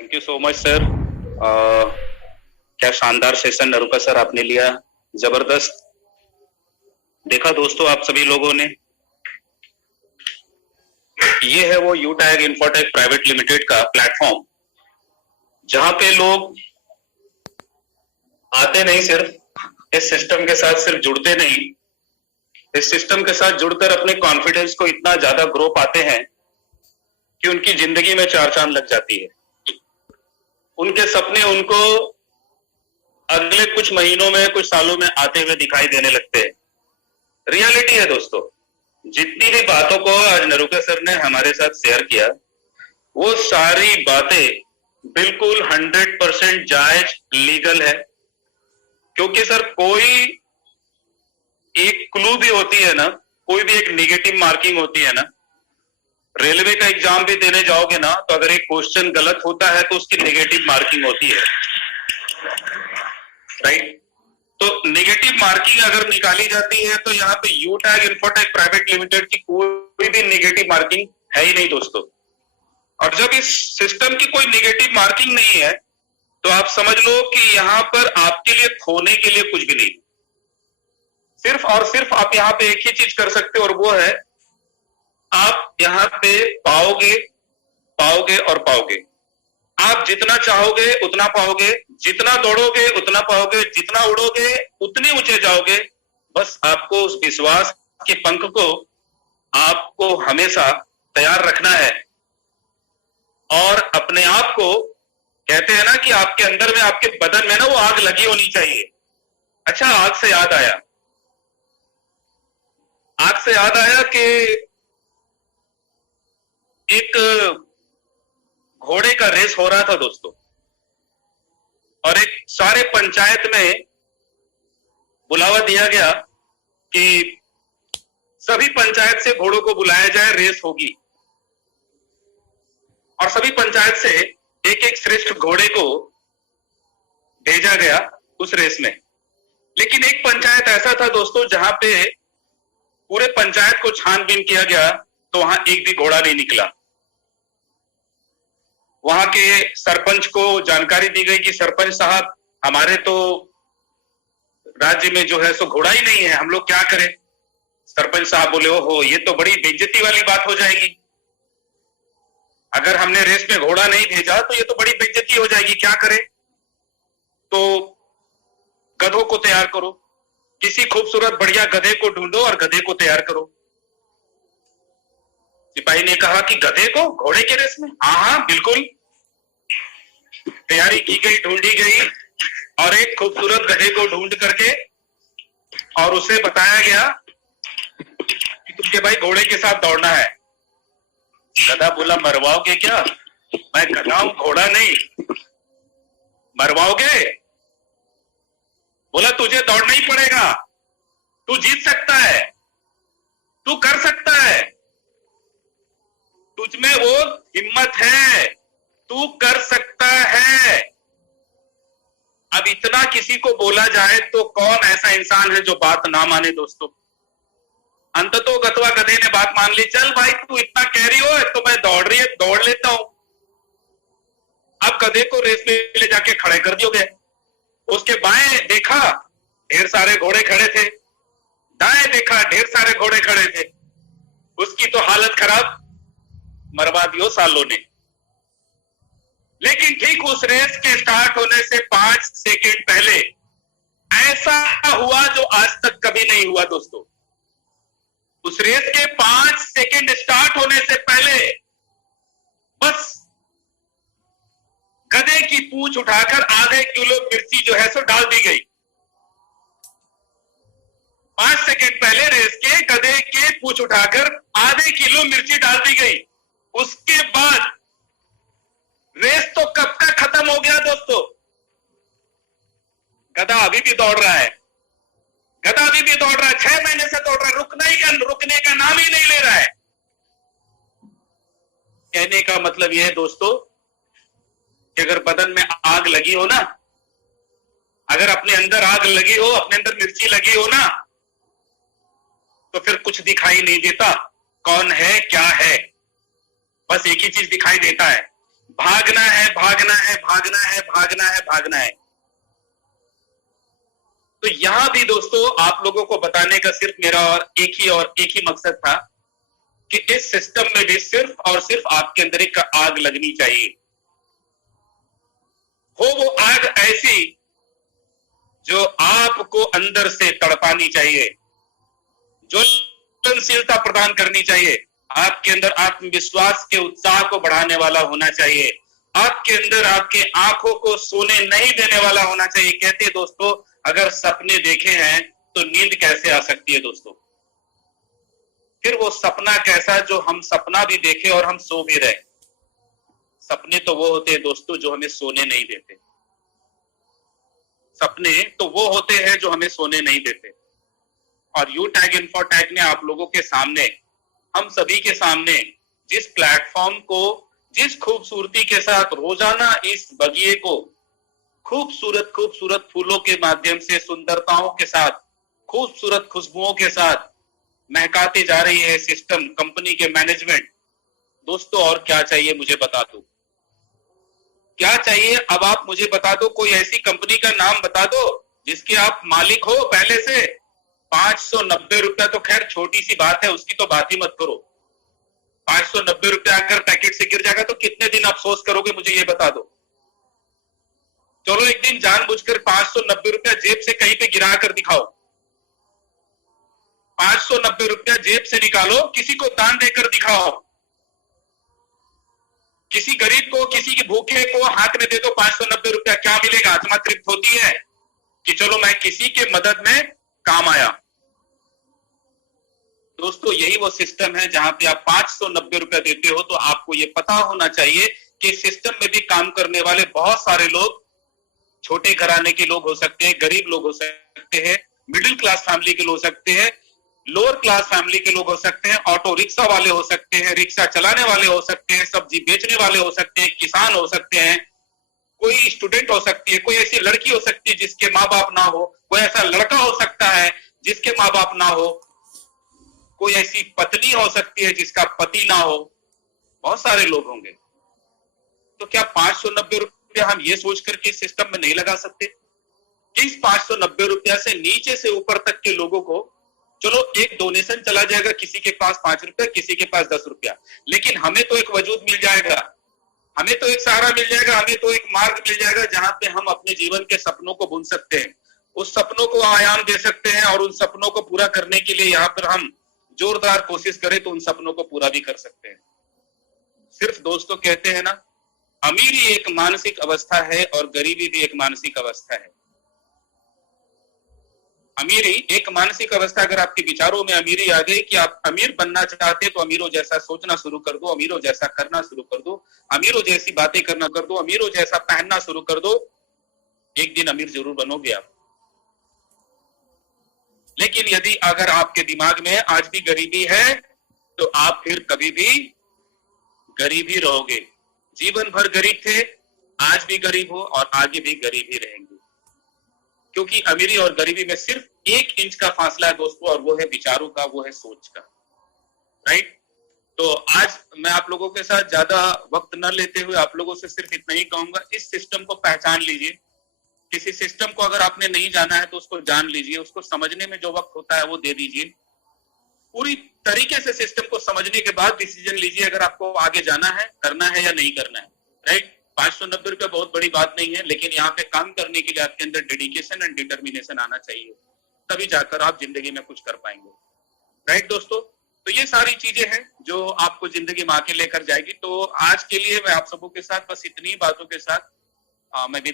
Thank you so much sir. क्या शानदार session Naruka sir आपने लिया, जबरदस्त। देखा दोस्तों आप सभी लोगों ने, ये है वो यूटैग इन्फोटेक प्राइवेट लिमिटेड का प्लेटफॉर्म, जहां पे लोग आते नहीं, सिर्फ इस सिस्टम के साथ सिर्फ जुड़ते नहीं, इस सिस्टम के साथ जुड़कर अपने कॉन्फिडेंस को इतना ज्यादा ग्रो पाते हैं कि उनकी जिंदगी में चार चांद लग जाती है। उनके सपने उनको अगले कुछ महीनों में, कुछ सालों में आते हुए दिखाई देने लगते हैं। रियलिटी है दोस्तों। जितनी भी बातों को आज नरुका सर ने हमारे साथ शेयर किया, वो सारी बातें बिल्कुल 100% जायज, लीगल है। क्योंकि सर कोई एक क्लू भी होती है ना, कोई भी एक नेगेटिव मार्किंग होती है ना, रेलवे का एग्जाम भी देने जाओगे ना, तो अगर एक क्वेश्चन गलत होता है तो उसकी नेगेटिव मार्किंग होती है, राइट। तो नेगेटिव मार्किंग अगर निकाली जाती है तो यहाँ पे यूटैग इन्फोटेक प्राइवेट लिमिटेड की कोई भी नेगेटिव मार्किंग है ही नहीं दोस्तों। और जब इस सिस्टम की कोई नेगेटिव मार्किंग नहीं है तो आप समझ लो कि यहाँ पर आपके लिए खोने के लिए कुछ भी नहीं। सिर्फ और सिर्फ आप यहाँ पे एक ही चीज कर सकते हो, और वो है आप यहाँ पे पाओगे, पाओगे और पाओगे। आप जितना चाहोगे उतना पाओगे, जितना दौड़ोगे उतना पाओगे, जितना उड़ोगे उतने ऊंचे जाओगे। बस आपको उस विश्वास के पंख को आपको हमेशा तैयार रखना है, और अपने आप को, कहते हैं ना कि आपके अंदर में, आपके बदन में ना वो आग लगी होनी चाहिए। अच्छा, आग से याद आया, आग से याद आया कि एक घोड़े का रेस हो रहा था दोस्तों, और एक सारे पंचायत में बुलावा दिया गया कि सभी पंचायत से घोड़ों को बुलाया जाए, रेस होगी। और सभी पंचायत से एक एक श्रेष्ठ घोड़े को भेजा गया उस रेस में। लेकिन एक पंचायत ऐसा था दोस्तों जहां पे पूरे पंचायत को छानबीन किया गया, तो वहां एक भी घोड़ा नहीं निकला। वहां के सरपंच को जानकारी दी गई कि सरपंच साहब, हमारे तो राज्य में जो है सो घोड़ा ही नहीं है, हम लोग क्या करें। सरपंच साहब बोले, ओहो, ये तो बड़ी बेइज्जती वाली बात हो जाएगी। अगर हमने रेस में घोड़ा नहीं भेजा तो ये तो बड़ी बेइज्जती हो जाएगी, क्या करें। तो गधों को तैयार करो, किसी खूबसूरत बढ़िया गधे को ढूंढो और गधे को तैयार करो। सिपाही ने कहा कि गधे को घोड़े के रेस में? हाँ हाँ बिल्कुल। तैयारी की गई, ढूंढी गई, और एक खूबसूरत गधे को ढूंढ करके और उसे बताया गया कि तुमके भाई घोड़े के साथ दौड़ना है। गधा बोला, मरवाओगे क्या? मैं गधा हूं, घोड़ा नहीं। मरवाओगे? बोला, तुझे दौड़ना ही पड़ेगा, तू जीत सकता है, तू कर सकता है, तुझ में वो हिम्मत है, तू कर सकता है। अब इतना किसी को बोला जाए तो कौन ऐसा इंसान है जो बात ना माने दोस्तों। अंततः गधवा गधे ने बात मान ली। चल भाई, तू इतना कह रही हो तो मैं दौड़ लेता हूं। अब गधे को रेस में ले जाके खड़े कर दिए। उसके बाएं देखा, ढेर सारे घोड़े खड़े थे, दाएं देखा, ढेर सारे घोड़े खड़े थे। उसकी तो हालत खराब, मरवा दियो सालों ने। लेकिन ठीक उस रेस के स्टार्ट होने से 5 सेकंड पहले ऐसा हुआ जो आज तक कभी नहीं हुआ दोस्तों। उस रेस के 5 सेकंड स्टार्ट होने से पहले बस गधे की पूंछ उठाकर आधे किलो मिर्ची जो है सो डाल दी गई। 5 सेकंड पहले रेस के गधे के पूंछ उठाकर आधे किलो मिर्ची डाल दी गई। उसके बाद रेस तो कब का खत्म हो गया दोस्तों। गधा अभी भी दौड़ रहा है, गधा अभी भी दौड़ रहा है, 6 महीने से दौड़ रहा है, रुकने का नाम ही नहीं ले रहा है। कहने का मतलब यह है दोस्तों कि अगर बदन में आग लगी हो ना, अगर अपने अंदर आग लगी हो, अपने अंदर मिर्ची लगी हो ना, तो फिर कुछ दिखाई नहीं देता कौन है क्या है। बस एक ही चीज दिखाई देता है, भागना है, भागना है, भागना है, भागना है, भागना है। तो यहां भी दोस्तों आप लोगों को बताने का सिर्फ मेरा और एक ही मकसद था कि इस सिस्टम में भी सिर्फ और सिर्फ आपके अंदर एक आग लगनी चाहिए। हो वो आग ऐसी जो आपको अंदर से तड़पानी चाहिए, ज्वलनशीलता प्रदान करनी चाहिए, आपके अंदर आत्मविश्वास के उत्साह को बढ़ाने वाला होना चाहिए, आपके अंदर आपके आंखों को सोने नहीं देने वाला होना चाहिए। कहते हैं दोस्तों, अगर सपने देखे हैं तो नींद कैसे आ सकती है दोस्तों? फिर वो सपना कैसा जो हम सपना भी देखे और हम सो भी रहे। सपने तो वो होते हैं दोस्तों जो हमें सोने नहीं देते। सपने तो वो होते हैं जो हमें सोने नहीं देते। और यू टैग इन्फोटैक ने आप लोगों के सामने, हम सभी के सामने जिस प्लेटफॉर्म को, जिस खूबसूरती के साथ रोजाना इस बगिए को खूबसूरत खूबसूरत फूलों के माध्यम से, सुंदरताओं के साथ, खूबसूरत खुशबुओं के साथ महकाते जा रही है सिस्टम, कंपनी के मैनेजमेंट, दोस्तों और क्या चाहिए मुझे बता दो, क्या चाहिए? अब आप मुझे बता दो, कोई ऐसी कंपनी का नाम बता दो जिसके आप मालिक हो पहले से। 590 रुपया तो खैर छोटी सी बात है, उसकी तो बात ही मत करो। 590 रुपया अगर पैकेट से गिर जाएगा तो कितने दिन अफसोस करोगे, मुझे ये बता दो। चलो एक दिन जानबूझकर 590 रुपया जेब से कहीं पे गिरा कर दिखाओ। 590 रुपया जेब से निकालो, किसी को दान देकर दिखाओ, किसी गरीब को, किसी के भूखे को हाथ में दे दो 590 रुपया। क्या मिलेगा? आत्मा तृप्त होती है कि चलो मैं किसी के मदद में काम आया। दोस्तों यही वो सिस्टम है जहां पे आप 590 रुपया देते हो। तो आपको ये पता होना चाहिए कि सिस्टम में भी काम करने वाले बहुत सारे लोग छोटे घराने के लोग हो सकते हैं, गरीब लोग हो सकते हैं, मिडिल क्लास फैमिली के लोग हो सकते हैं, लोअर क्लास फैमिली के लोग हो सकते हैं, ऑटो रिक्शा वाले हो सकते हैं, रिक्शा चलाने वाले हो सकते हैं, सब्जी बेचने वाले हो सकते हैं, किसान हो सकते हैं, कोई स्टूडेंट हो सकती है, कोई ऐसी लड़की हो सकती है जिसके माँ बाप ना हो, कोई ऐसा लड़का हो सकता है जिसके माँ बाप ना हो, कोई ऐसी पत्नी हो सकती है जिसका पति ना हो, बहुत सारे लोग होंगे। तो क्या 590 रुपया हम ये सोच करके सिस्टम में नहीं लगा सकते कि इस 590 रुपया से नीचे से ऊपर तक के लोगों को, चलो एक डोनेशन चला जाएगा, किसी के पास 5 रुपया, किसी के पास 10 रुपया, लेकिन हमें तो एक वजूद मिल जाएगा, हमें तो एक सहारा मिल जाएगा, हमें तो एक मार्ग मिल जाएगा जहां पे हम अपने जीवन के सपनों को बुन सकते हैं, उस सपनों को आयाम दे सकते हैं और उन सपनों को पूरा करने के लिए यहाँ पर हम जोरदार कोशिश करें तो उन सपनों को पूरा भी कर सकते हैं। सिर्फ दोस्तों कहते हैं ना, अमीरी एक मानसिक अवस्था है और गरीबी भी एक मानसिक अवस्था है। अमीरी एक मानसिक अवस्था, अगर आपके विचारों में अमीरी आ गई कि आप अमीर बनना चाहते तो अमीरों जैसा सोचना शुरू कर दो, अमीरों जैसा करना शुरू कर दो, अमीरों जैसी बातें करना कर दो, अमीरों जैसा पहनना शुरू कर दो, एक दिन अमीर जरूर बनोगे आप। लेकिन यदि अगर आपके दिमाग में आज भी गरीबी है तो आप फिर कभी भी गरीब ही रहोगे। जीवन भर गरीब थे, आज भी गरीब हो और आगे भी गरीब ही रहेंगे, क्योंकि अमीरी और गरीबी में सिर्फ 1 इंच का फासला है दोस्तों, और वो है विचारों का, वो है सोच का। राइट? तो आज मैं आप लोगों के साथ ज्यादा वक्त न लेते हुए आप लोगों से सिर्फ इतना ही कहूंगा, इस सिस्टम को पहचान लीजिए। किसी सिस्टम को अगर आपने नहीं जाना है तो उसको जान लीजिए, उसको समझने में जो वक्त होता है वो दे दीजिए। पूरी तरीके से सिस्टम को समझने के बाद डिसीजन लीजिए अगर आपको आगे जाना है, करना है या नहीं करना है। राइट? 590 रुपया बहुत बड़ी बात नहीं है, लेकिन यहाँ पे काम करने के लिए आपके अंदर डेडिकेशन एंड डिटर्मिनेशन आना चाहिए, तभी जाकर आप जिंदगी में कुछ कर पाएंगे। राइट दोस्तों? तो ये सारी चीजें हैं जो आपको जिंदगी में आके लेकर जाएगी। तो आज के लिए मैं आप सबों के साथ बस इतनी बातों के साथ मैं